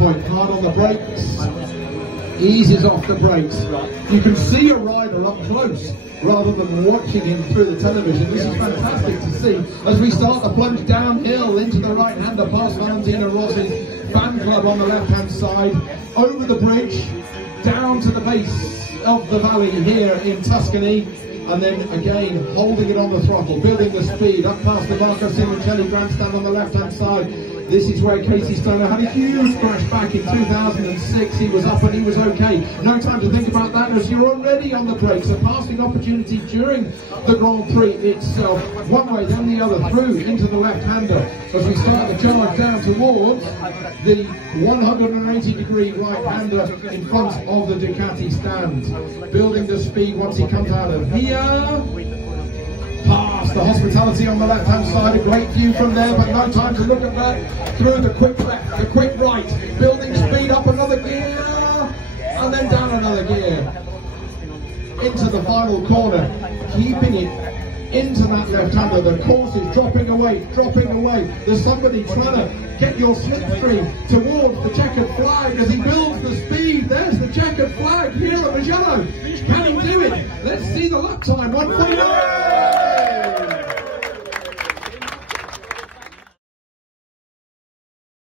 point, hard on the brakes, eases off the brakes. You can see a rider up close rather than watching him through the television. This is fantastic to see as we start to plunge downhill into the right-hander past Valentino Rossi's fan club on the left-hand side, over the bridge, down to the base of the valley here in Tuscany, and then again holding it on the throttle, building the speed up past the Marco Simoncelli grandstand on the left-hand side. This is where Casey Stoner had a huge crash back in 2006. He was up and he was okay. No time to think about that as you're already on the brakes. A passing opportunity during the Grand Prix itself. One way, then the other, through into the left-hander as we start the charge down towards the 180-degree right-hander in front of the Ducati stand. Building the speed once he comes out of here. Past the hospitality on the left-hand side, a great view from there, but no time to look at that. Through the quick left, the quick right, building speed up another gear, and then down another gear. Into the final corner, keeping it into that left-hander. The course is dropping away, dropping away. There's somebody trying to get your slipstream towards the checkered flag as he builds the speed. There's the checkered flag here at Mugello. Can he do it? Let's see the lap time. 1:49.